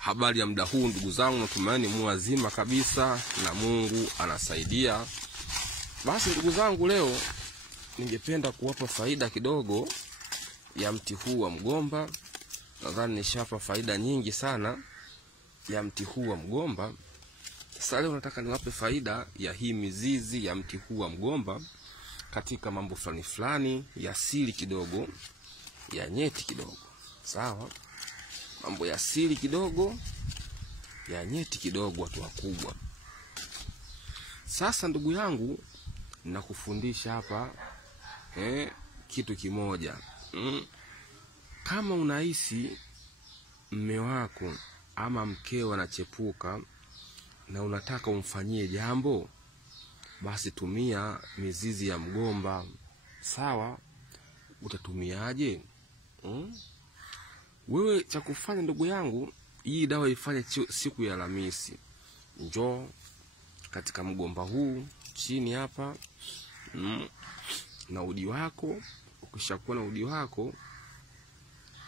Habari ya muda huu ndugu zangu, natumaini mu wazima kabisa na Mungu anasaidia. Basi ndugu zangu, leo ningependa kuwapa faida kidogo ya mti huu wa mgomba. Nadhani nishapa faida nyingi sana ya mti huu wa mgomba. Sasa leo nataka niwape faida ya hii mizizi ya mti huu wa mgomba katika mambo fulani fulani ya siri kidogo, ya nyeti kidogo. Sawa? Mambo ya siri kidogo, ya nyeti kidogo, watu wakubwa. Sasa ndugu yangu, nakufundisha hapa kitu kimoja. Kama unahisi mme wako ama mkeo anachepuka na unataka umfanyie jambo, basi tumia mizizi ya mgomba. Sawa? Utatumiaje? Wewe cha kufanya ndugu yangu, hii dawa ifanye siku ya Alhamisi. Njoo katika mgomba huu chini hapa na udi wako. Ukishakuwa na udi wako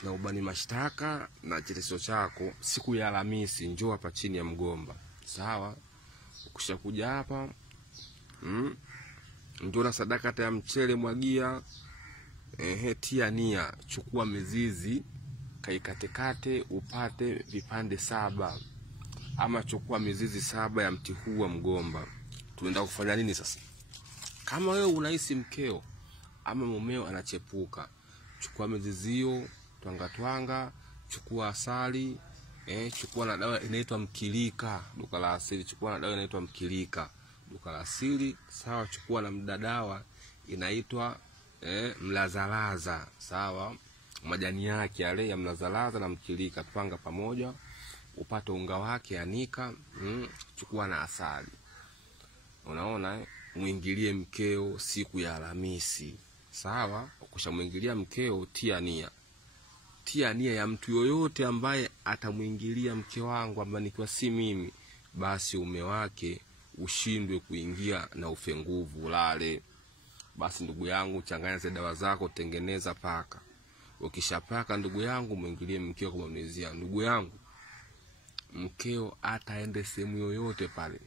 na ubani mashtaka na chetezo chako, siku ya Alhamisi njoo hapa chini ya mgomba. Sawa? Ukishakuja hapa njoo na sadaka ya mchele mwagia, tia nia, chukua mizizi kaikatekate upate vipande 7, ama chukua mizizi 7 ya mti huu wa mgomba. Tunaenda kufanya nini sasa? Kama wewe unahisi mkeo ama mumeo anachepuka, chukua mizizi hiyo, twanga, chukua asali, chukua na dawa inaitwa mkilika, duka la asili. Chukua na dawa inaitwa mkilika, duka la asili. Sawa? Chukua na mdadawa inaitwa mlazalaza. Sawa? Majani yake yale ya mlazalaza na mkilika panga pamoja, upate unga wake, anika. Chukua na asali. Unaona, muingilie mkeo siku ya Alhamisi. Sawa? Ukishamuingilia mkeo, tia nia. Tia nia ya mtu yoyote ambaye atamuingilia mke wangu, ambaye nikiwa si mimi, basi ume wake ushindwe kuingia na ufe nguvu, ulale. Basi ndugu yangu, changanya zile dawa zako, tengeneza paka. Ukishapaka ndugu yangu, muingilie mkeo kumwamnezia. Ndugu yangu, mkeo ataende sehemu yoyote pale,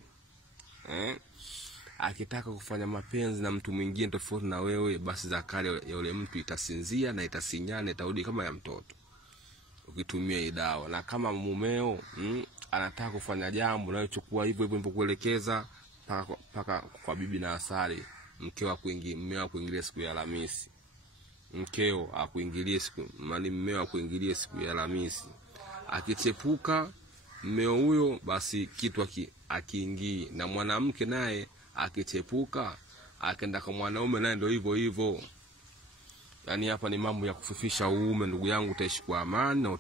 akitaka kufanya mapenzi na mtu mwingine tofauti na wewe, basi zakari ya yule mtu itasinzia na itasinyana, itarudi kama ya mtoto ukitumia hii dawa. Na kama mumeo anataka kufanya jambo, na chukua hivyo hivyo nilipokuelekeza, paka kwa bibi na asali. Mkeo akuingilie siku ya Alhamisi. Mkeo akuingilie mmeo akuingilie siku ya Alhamisi. Akichepuka mmeo huyo, basi kitu akiingii. Na mwanamke naye akichepuka akaenda kwa mwanaume, naye ndio hivyo hivyo. Yaani hapa ni mambo ya kufifisha uume ndugu yangu. Utaishi kwa amani na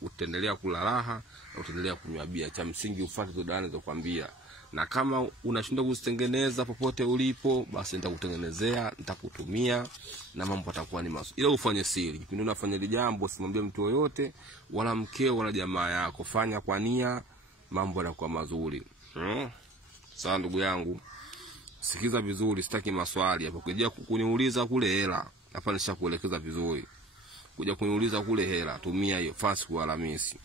utaendelea kula raha na utaendelea kunywa bia. Cha msingi ufuate hizo dawa nilizokuambia. Na kama unashinda kuzitengeneza popote ulipo, basi nitakutengenezea, nitakutumia na mambo yatakuwa ni mazuri. Ila ufanye siri. Kipindi unafanya hili jambo, usimwambie mtu yoyote, wala mkeo wala jamaa yako. Fanya kwa nia, mambo yanakuwa mazuri. Sawa ndugu yangu, sikiza vizuri, sitaki maswali hapo. Ukija kuniuliza kule hela, hapa nishakuelekeza vizuri. Kuja kuniuliza kule hela, tumia hiyo fast kwa Alhamisi.